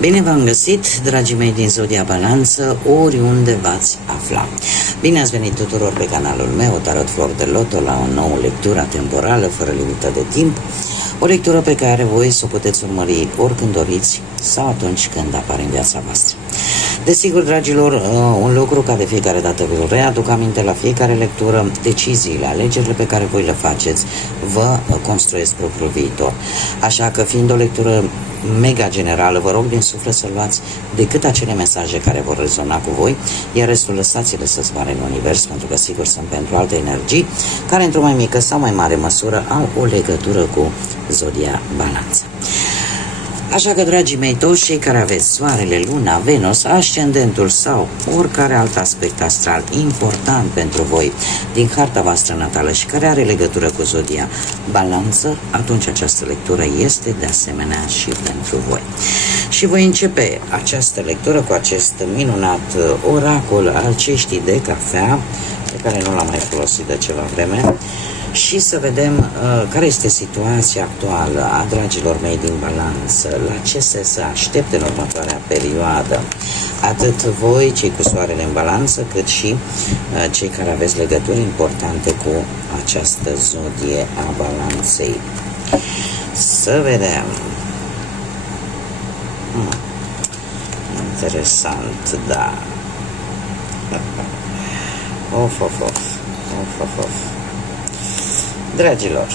Bine v-am găsit, dragii mei din Zodia Balanță, oriunde v-ați afla. Bine ați venit tuturor pe canalul meu, Tarot Flor de Loto, la o nouă lectură temporală, fără limită de timp. O lectură pe care voi să o puteți urmări oricând doriți sau atunci când apare în viața voastră. Desigur, dragilor, un lucru ca de fiecare dată vă readuc aminte la fiecare lectură: deciziile, alegerile pe care voi le faceți vă construiesc propriul viitor. Așa că, fiind o lectură mega generală, vă rog din suflet să luați decât acele mesaje care vor rezona cu voi, iar restul lăsați-le să zboare în univers, pentru că sigur sunt pentru alte energii care într-o mai mică sau mai mare măsură au o legătură cu Zodia Balanță. Așa că, dragii mei, toți cei care aveți Soarele, Luna, Venus, Ascendentul sau oricare alt aspect astral important pentru voi din harta voastră natală și care are legătură cu Zodia Balanță, atunci această lectură este de asemenea și pentru voi. Și voi începe această lectură cu acest minunat oracol al ceștii de cafea, pe care nu l-am mai folosit de ceva vreme, și să vedem care este situația actuală a dragilor mei din Balanță, la ce se aștepte în următoarea perioadă, atât voi, cei cu Soarele în Balanță, cât și cei care aveți legături importante cu această zodie a Balanței. Să vedem. Interesant, da. Of. Dragilor,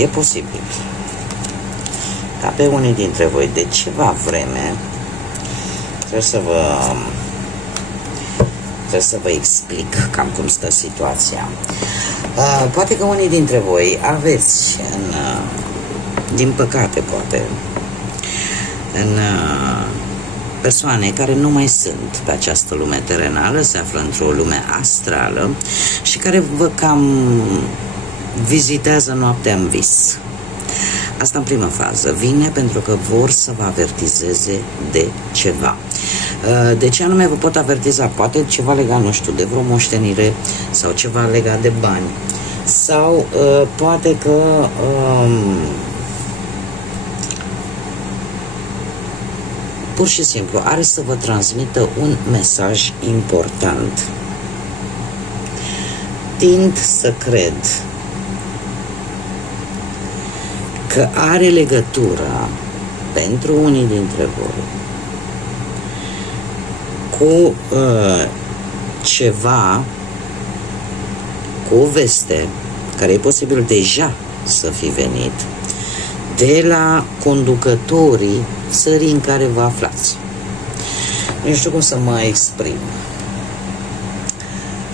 e posibil ca pe unii dintre voi de ceva vreme trebuie să vă explic cam cum stă situația. Poate că unii dintre voi aveți, din păcate poate, în persoane care nu mai sunt pe această lume terenală, se află într-o lume astrală și care vă cam vizitează noaptea în vis. Asta în prima fază. Vine pentru că vor să vă avertizeze de ceva. De ce anume vă pot avertiza? Poate ceva legat, nu știu, de vreo moștenire sau ceva legat de bani. Sau poate că pur și simplu are să vă transmită un mesaj important. Tind să cred că are legătură pentru unii dintre voi cu ceva, cu o veste care e posibil deja să fi venit de la conducătorii țării în care vă aflați. Nu știu cum să mă exprim.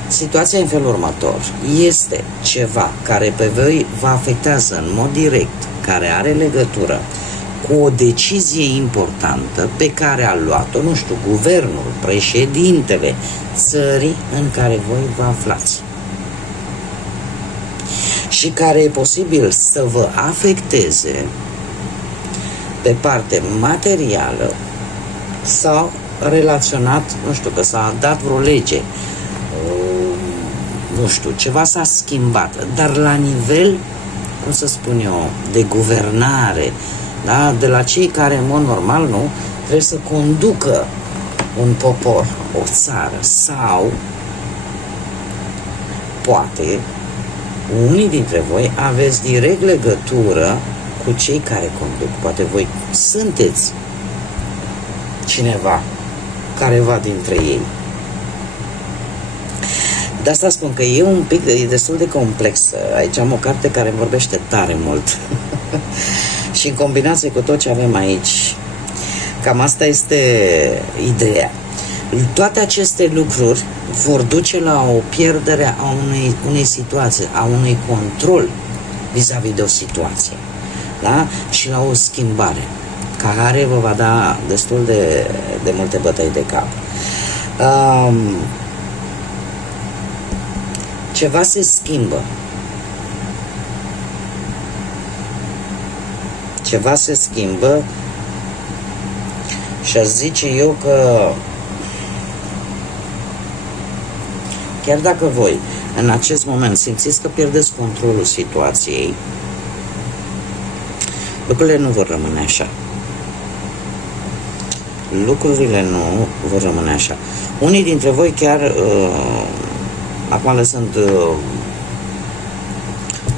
Situația în felul următor. Este ceva care pe voi vă afectează în mod direct, care are legătură cu o decizie importantă pe care a luat-o, nu știu, guvernul, președintele țării în care voi vă aflați. Și care e posibil să vă afecteze pe parte materială sau relaționat, nu știu, că s-a dat vreo lege, nu știu, ceva s-a schimbat, dar la nivel, cum să spun eu, de guvernare, da? De la cei care, în mod normal, nu, trebuie să conducă un popor, o țară, sau poate unii dintre voi aveți direct legătură cu cei care conduc. Poate voi sunteți cineva, careva dintre ei. De asta spun că e un pic, e destul de complex. Aici am o carte care vorbește tare mult. Și în combinație cu tot ce avem aici, cam asta este ideea. Toate aceste lucruri vor duce la o pierdere a unei situații, a unui control vis-a-vis de o situație, da? Și la o schimbare care vă va da destul de multe bătăi de cap. Ceva se schimbă. Ceva se schimbă și aș zice eu că chiar dacă voi în acest moment simțiți că pierdeți controlul situației, lucrurile nu vor rămâne așa. Lucrurile nu vor rămâne așa. Unii dintre voi chiar, acum lăsând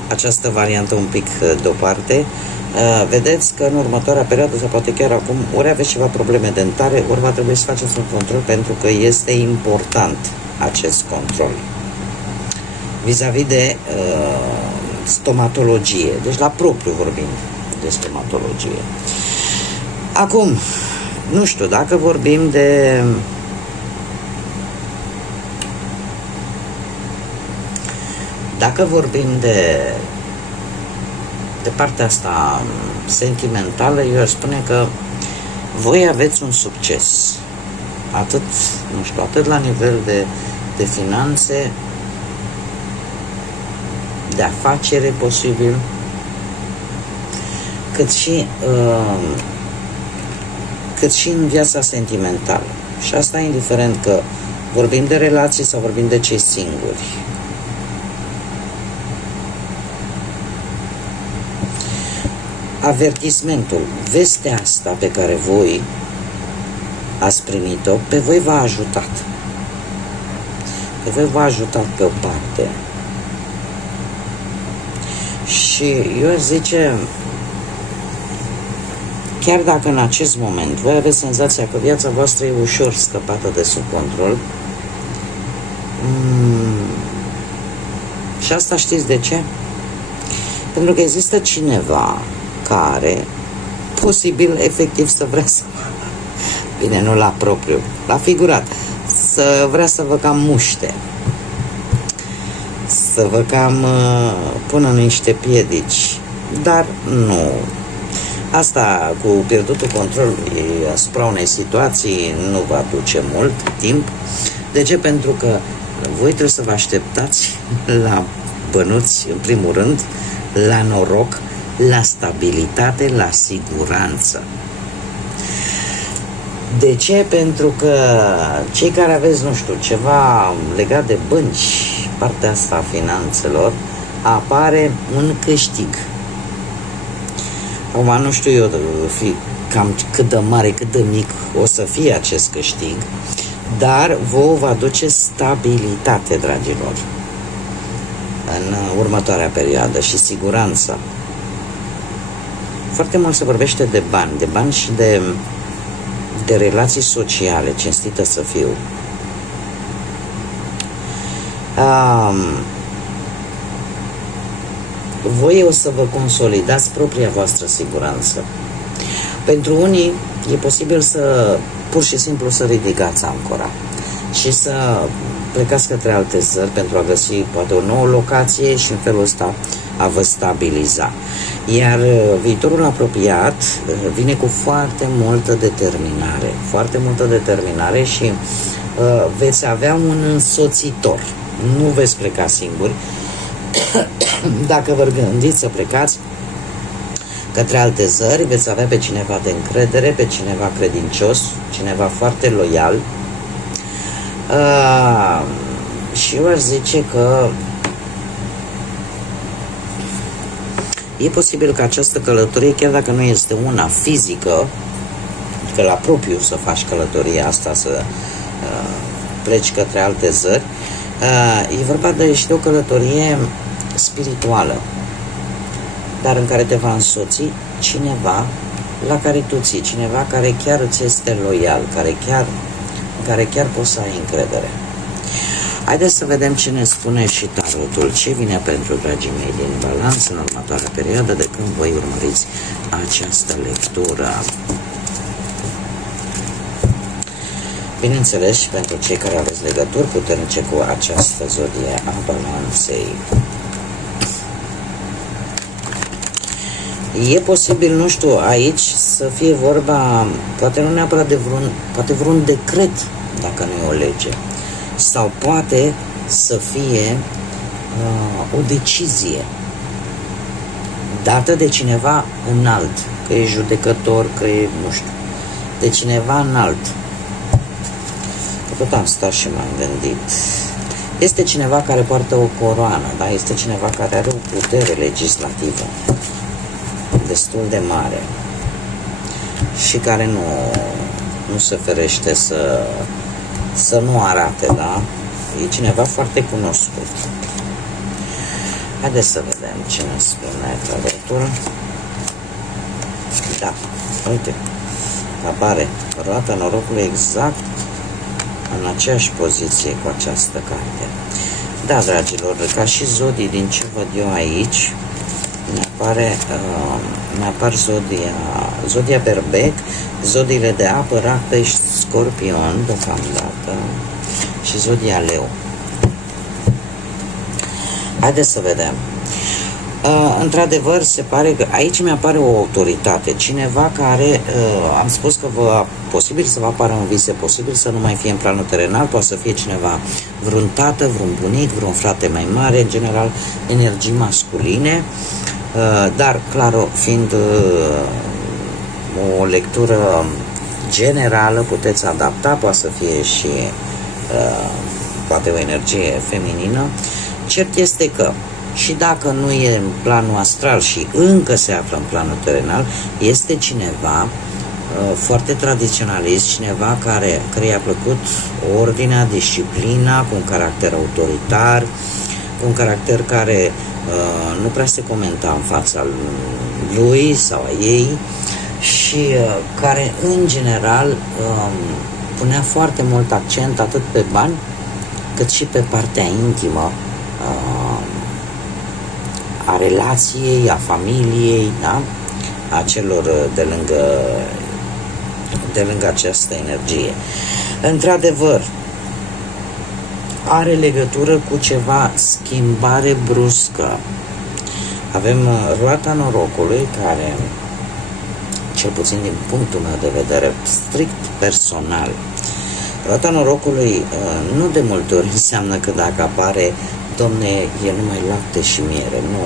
această variantă un pic deoparte, vedeți că în următoarea perioadă, sau poate chiar acum, ori aveți ceva probleme dentare, ori va trebui să faceți un control, pentru că este important acest control vis-a-vis de stomatologie, deci la propriu vorbim de stomatologie. Acum, nu știu, dacă vorbim de partea asta sentimentală, eu aș spune că voi aveți un succes, atât, nu știu, atât la nivel de finanțe, de afacere posibil, cât și în viața sentimentală. Și asta indiferent că vorbim de relații sau vorbim de cei singuri. Avertismentul, vestea asta pe care voi ați primit-o, pe voi v-a ajutat. Pe voi v-a ajutat pe o parte. Și eu aș zice, chiar dacă în acest moment voi aveți senzația că viața voastră e ușor scăpată de sub control, și asta știți de ce? Pentru că există cineva care, posibil, efectiv să vrea să, bine, nu la propriu, la figurat, să vrea să vă cam muște, să vă cam pună niște piedici, dar nu. Asta cu pierdutul controlului asupra unei situații nu va duce mult timp. De ce? Pentru că voi trebuie să vă așteptați la bănuți, în primul rând, la noroc, la stabilitate, la siguranță. De ce? Pentru că cei care aveți, nu știu, ceva legat de bănci, partea asta a finanțelor, apare un câștig. Acum nu știu eu cam cât de mare, cât de mic o să fie acest câștig, dar vouă va aduce stabilitate, dragilor, în următoarea perioadă și siguranță. Foarte mult se vorbește de bani și de relații sociale, cinstită să fiu. Voi o să vă consolidați propria voastră siguranță. Pentru unii e posibil să pur și simplu să ridicați ancora și să plecați către alte țări pentru a găsi poate o nouă locație și în felul ăsta a vă stabiliza. Iar viitorul apropiat vine cu foarte multă determinare și veți avea un însoțitor. Nu veți pleca singuri. Dacă vă gândiți să plecați către alte țări, veți avea pe cineva de încredere, pe cineva credincios, cineva foarte loial. Și eu aș zice că e posibil că această călătorie, chiar dacă nu este una fizică, că la propriu să faci călătoria asta, să pleci către alte țări, e vorba de o călătorie spirituală, dar în care te va însoți cineva la care tu ții, cineva care chiar îți este loial, care chiar poți să ai încredere. Haideți să vedem ce ne spune și tarotul, ce vine pentru dragii mei din Balanță în următoarea perioadă de când voi urmăriți această lectură. Bineînțeles, și pentru cei care aveți legături puternice cu această zodie a Balanței. E posibil, nu știu, aici să fie vorba, poate nu neapărat de vreun decret, dacă nu e o lege, sau poate să fie o decizie dată de cineva înalt, că e judecător, că e, nu știu, de cineva înalt. Tot am stat și m-am gândit. Este cineva care poartă o coroană, da? Este cineva care are o putere legislativă. destul de mare și care nu se ferește să nu arate, da? E cineva foarte cunoscut. Haideți să vedem ce ne spune tarotul. Da, uite, apare roata norocului exact în aceeași poziție cu această carte. Da, dragilor, ca și zodii din ce văd eu aici, ne apar zodia Berbec, zodiile de apă, Rac, Pești, Scorpion, deocamdată, și zodia Leu. Haideți să vedem. Într-adevăr, se pare că aici mi-apare o autoritate, cineva care, am spus că posibil să vă apară în vise, posibil să nu mai fie în planul terenal, poate să fie cineva, vreun tată, vreun bunic, vreun frate mai mare, în general energii masculine, dar, clar, fiind o lectură generală, puteți adapta, poate să fie și poate o energie feminină. Cert este că și dacă nu e în planul astral și încă se află în planul terenal, este cineva foarte tradiționalist, cineva care i-a plăcut ordinea, disciplina, cu un caracter autoritar, cu un caracter care nu prea se comenta în fața lui sau a ei și care în general punea foarte mult accent atât pe bani cât și pe partea intimă a relației, a familiei, da? A celor de lângă această energie. Într-adevăr, are legătură cu ceva schimbare bruscă. Avem roata norocului care, cel puțin din punctul meu de vedere strict personal, roata norocului nu de multe ori înseamnă că dacă apare, domne, e numai lapte și miere, nu.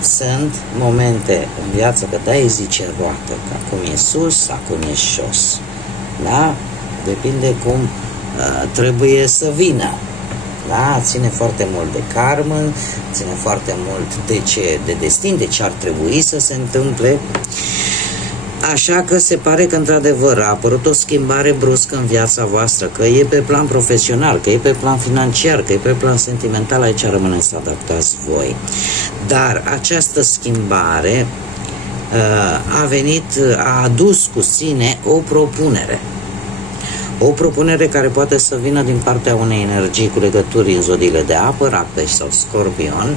Sunt momente în viață, că da-i zice roată, că acum e sus, acum e jos. Da? Depinde cum trebuie să vină. Da? Ține foarte mult de karmă, ține foarte mult de destin, de ce ar trebui să se întâmple. Așa că se pare că într-adevăr a apărut o schimbare bruscă în viața voastră, că e pe plan profesional, că e pe plan financiar, că e pe plan sentimental, aici rămâne să adaptați voi. Dar această schimbare a adus cu sine o propunere. O propunere care poate să vină din partea unei energii cu legături în zodiile de apă, Rac, Pești sau Scorpion,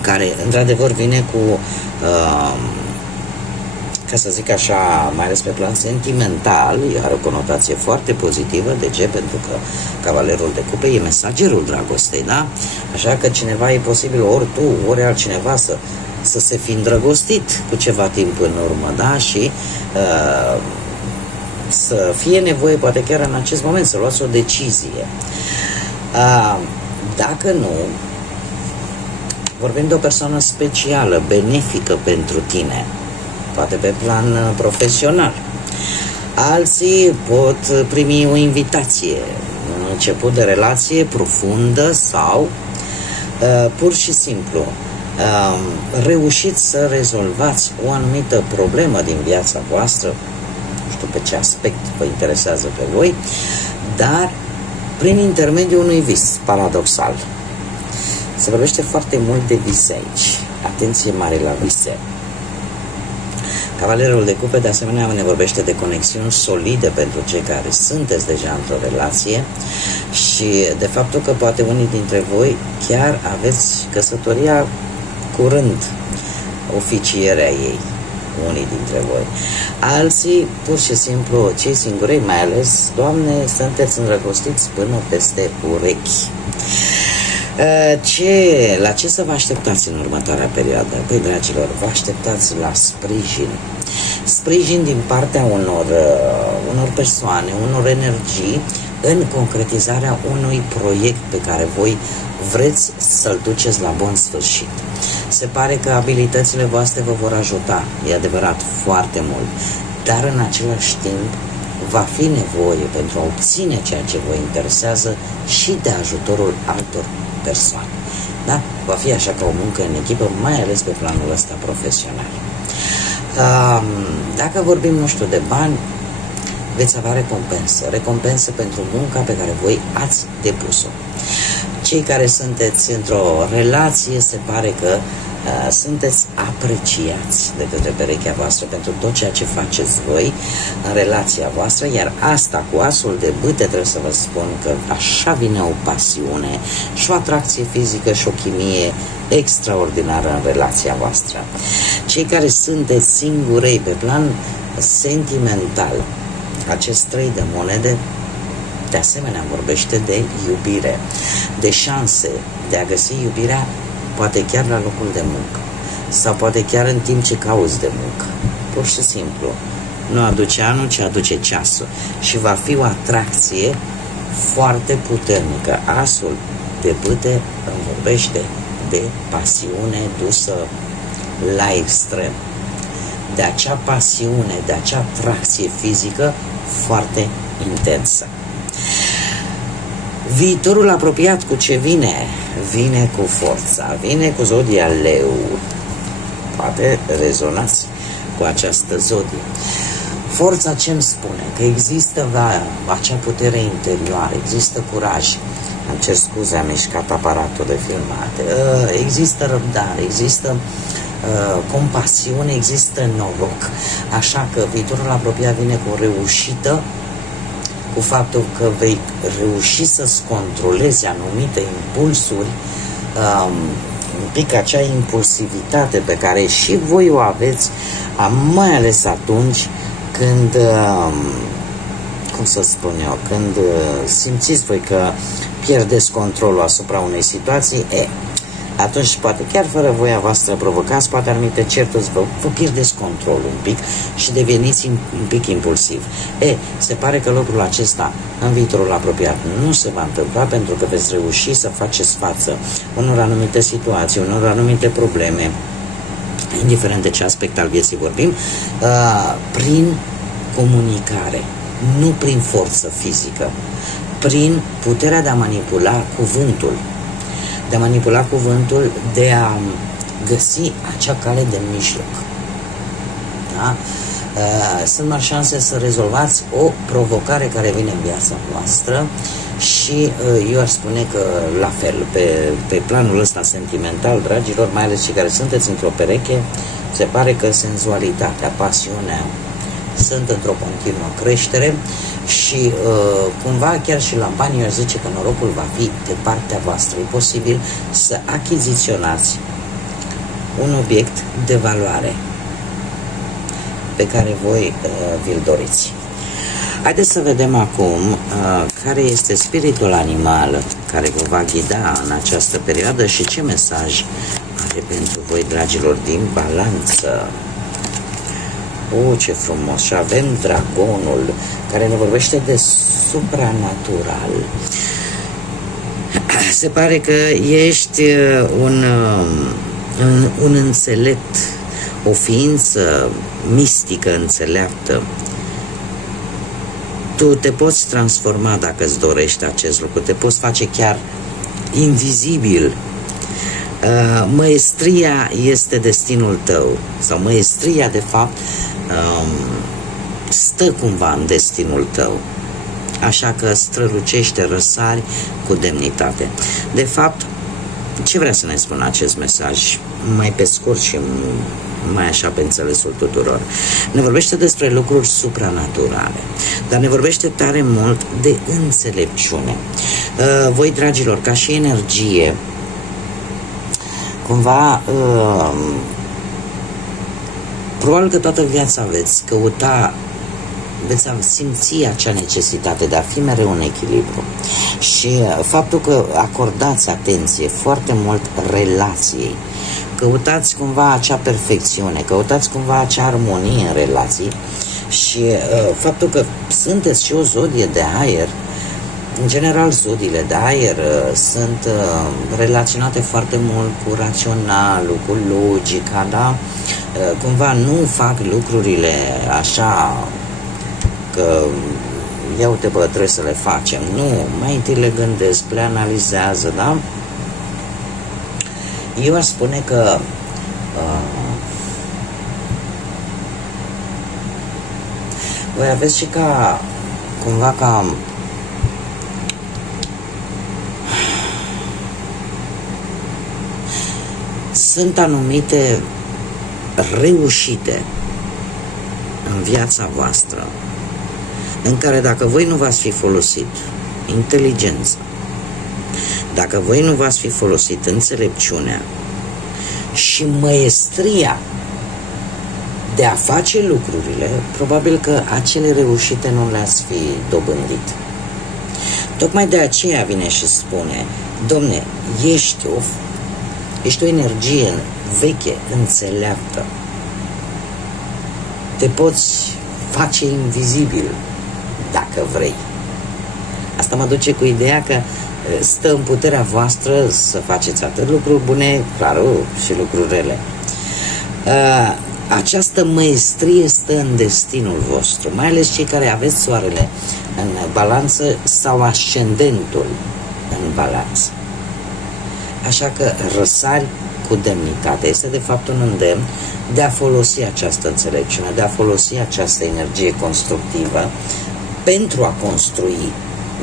care într-adevăr vine cu, ca să zic așa, mai ales pe plan sentimental, are o conotație foarte pozitivă. De ce? Pentru că cavalerul de cupe e mesagerul dragostei, da? Așa că cineva e posibil, ori tu, ori altcineva, să se fi îndrăgostit cu ceva timp în urmă, da? Și să fie nevoie, poate chiar în acest moment, să luați o decizie. Dacă nu, vorbim de o persoană specială, benefică pentru tine, poate pe plan profesional. Alții pot primi o invitație, un început de relație profundă sau pur și simplu reușiți să rezolvați o anumită problemă din viața voastră, nu știu pe ce aspect vă interesează pe voi, dar prin intermediul unui vis paradoxal. Se vorbește foarte mult de vise aici. Atenție mare la vise. Cavalerul de cupe, de asemenea, ne vorbește de conexiuni solide pentru cei care sunteți deja într-o relație și de faptul că poate unii dintre voi chiar aveți căsătoria curând, oficierea ei, unii dintre voi. Alții, pur și simplu, cei singurei, mai ales, Doamne, sunteți îndrăgostiți până peste urechi. La ce să vă așteptați în următoarea perioadă? Păi, dragilor, vă așteptați la sprijin. Sprijin din partea unor persoane, unor energii în concretizarea unui proiect pe care voi vreți să-l duceți la bun sfârșit. Se pare că abilitățile voastre vă vor ajuta, e adevărat, foarte mult, dar în același timp va fi nevoie pentru a obține ceea ce vă interesează și de ajutorul altor persoane. Da? Va fi așa ca o muncă în echipă, mai ales pe planul ăsta profesional. Dacă vorbim, nu știu, de bani, veți avea recompensă pentru munca pe care voi ați depus-o. Cei care sunteți într-o relație, se pare că sunteți apreciați de către perechea voastră pentru tot ceea ce faceți voi în relația voastră, iar asta cu asul de bâte, trebuie să vă spun că așa vine o pasiune și o atracție fizică și o chimie extraordinară în relația voastră. Cei care sunteți singurei pe plan sentimental, acest 3 de monede, de asemenea vorbește de iubire, de șanse de a găsi iubirea, poate chiar la locul de muncă sau poate chiar în timp ce cauți de muncă. Pur și simplu, nu aduce anul, ci aduce ceasul și va fi o atracție foarte puternică. Asul de bâte îmi vorbește de pasiune dusă la extrem, de acea pasiune, de acea atracție fizică foarte intensă. Viitorul apropiat cu ce vine? Vine cu forța, vine cu zodia Leu. Poate rezonați cu această zodie. Forța ce îmi spune? Că există acea putere interioară, există curaj. Îmi cer scuze, am mișcat aparatul de filmate. Există răbdare, există compasiune, există noroc. Așa că viitorul apropiat vine cu o reușită, cu faptul că vei reuși să-ți controlezi anumite impulsuri, un pic acea impulsivitate pe care și voi o aveți, mai ales atunci când, cum să spun eu, când simțiți voi că pierdeți controlul asupra unei situații, atunci poate chiar fără voia voastră provocați, poate anumite certuri, vă pierdeți controlul un pic și deveniți un pic impulsiv. Se pare că lucrul acesta în viitorul apropiat nu se va întâmpla, pentru că veți reuși să faceți față unor anumite situații, unor anumite probleme, indiferent de ce aspect al vieții vorbim, prin comunicare, nu prin forță fizică, prin puterea de a manipula cuvântul, de a manipula cuvântul, de a găsi acea cale de mijloc. Da? Sunt mari șanse să rezolvați o provocare care vine în viața voastră și eu aș spune că la fel, pe planul ăsta sentimental, dragilor, mai ales cei care sunteți într-o pereche, se pare că senzualitatea, pasiunea sunt într-o continuă creștere și cumva chiar și la bani, eu zice că norocul va fi de partea voastră. E posibil să achiziționați un obiect de valoare pe care voi vi-l doriți. Haideți să vedem acum care este spiritul animal care vă va ghida în această perioadă și ce mesaj are pentru voi, dragilor, din Balanță. Ce frumos! Și avem dragonul, care ne vorbește de supranatural. Se pare că ești un înțelept, o ființă mistică înțeleaptă. Tu te poți transforma dacă îți dorești acest lucru, te poți face chiar invizibil. Măestria este destinul tău, sau măestria, de fapt, stă cumva în destinul tău. Așa că strălucește, răsari cu demnitate. De fapt, ce vrea să ne spună acest mesaj? Mai pe scurt și mai așa pe înțelesul tuturor. Ne vorbește despre lucruri supranaturale, dar ne vorbește tare mult de înțelepciune. Voi, dragilor, ca și energie, cumva, probabil că toată viața veți căuta, veți simți acea necesitate de a fi mereu în echilibru. Și faptul că acordați atenție foarte mult relației, căutați cumva acea perfecțiune, căutați cumva acea armonie în relații și faptul că sunteți și o zodie de aer. În general, zodiile de aer sunt relaționate foarte mult cu raționalul, cu logica, da? Cumva nu fac lucrurile așa că ia uite, bă, trebuie să le facem. Nu, mai întâi le gândesc, le analizează, da? Eu aș spune că voi aveți și ca cumva ca sunt anumite reușite în viața voastră în care dacă voi nu v-ați fi folosit inteligența, dacă voi nu v-ați fi folosit înțelepciunea și măestria de a face lucrurile, probabil că acele reușite nu le-ați fi dobândit. Tocmai de aceea vine și spune: domne, ești o energie veche, înțeleaptă. Te poți face invizibil dacă vrei. Asta mă duce cu ideea că stă în puterea voastră să faceți atât lucruri bune, clar, și lucruri rele. Această măestrie stă în destinul vostru, mai ales cei care aveți soarele în balanță sau ascendentul în balanță. Așa că răsari cu demnitate. Este de fapt un îndemn de a folosi această înțelepciune, de a folosi această energie constructivă pentru a construi,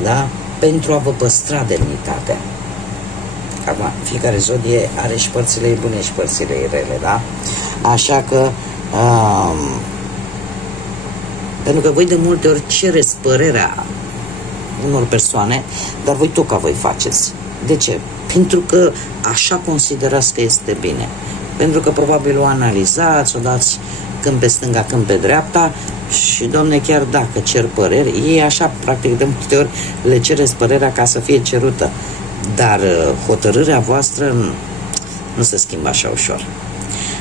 da? Pentru a vă păstra demnitatea. Acum, fiecare zodie are și părțile bune și părțile rele, da? Așa că pentru că voi de multe ori cereți părerea unor persoane, dar voi tot ca voi faceți. De ce? Pentru că așa considerați că este bine. Pentru că probabil o analizați, o dați când pe stânga, când pe dreapta și, domne, chiar dacă cer păreri, ei așa, practic, de multe ori le cereți părerea ca să fie cerută. Dar hotărârea voastră nu se schimbă așa ușor.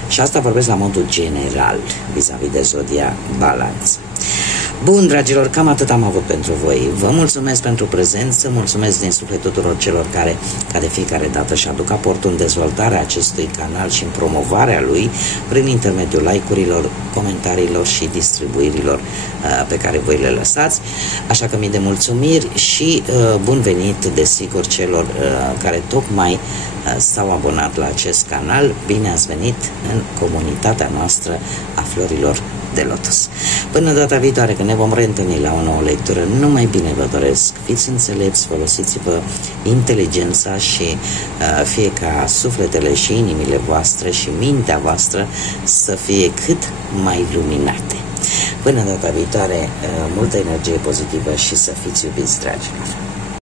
Și asta vorbesc la modul general vis-a-vis de zodia Balanță. Bun, dragilor, cam atât am avut pentru voi. Vă mulțumesc pentru prezență, mulțumesc din suflet tuturor celor care, ca de fiecare dată, își aduc aportul în dezvoltarea acestui canal și în promovarea lui prin intermediul like-urilor, comentariilor și distribuirilor pe care voi le lăsați. Așa că mii de mulțumiri și bun venit, desigur, celor care tocmai s-au abonat la acest canal. Bine ați venit în comunitatea noastră a florilor de lotus. Până data viitoare, când ne vom reîntâlni la o nouă lectură, numai bine vă doresc. Fiți înțelepți, folosiți-vă inteligența și fie ca sufletele și inimile voastre și mintea voastră să fie cât mai luminate. Până data viitoare, multă energie pozitivă și să fiți iubiți, dragilor!